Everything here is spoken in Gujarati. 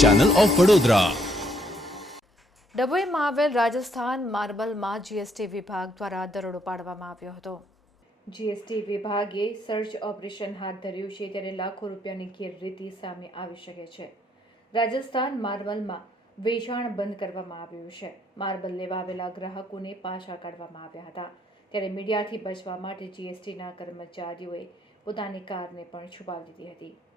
ચેનલ ઓફ વડોદરા ડભોઈમાં આવેલ રાજસ્થાન માર્બલમાં જીએસટી વિભાગ દ્વારા દરોડો પાડવામાં આવ્યો હતો. જીએસટી વિભાગે સર્ચ ઓપરેશન હાથ ધર્યું છે ત્યારે લાખો રૂપિયાની ગેરરીતિ સામે આવી શકે છે. રાજસ્થાન માર્બલમાં વેચાણ બંધ કરવામાં આવ્યું છે. માર્બલ લેવા આવેલા ગ્રાહકોને પાછા કાઢવામાં આવ્યા હતા. ત્યારે મીડિયાથી બચવા માટે જીએસટીના કર્મચારીઓએ પોતાની કારને પણ છુપાવી દીધી હતી.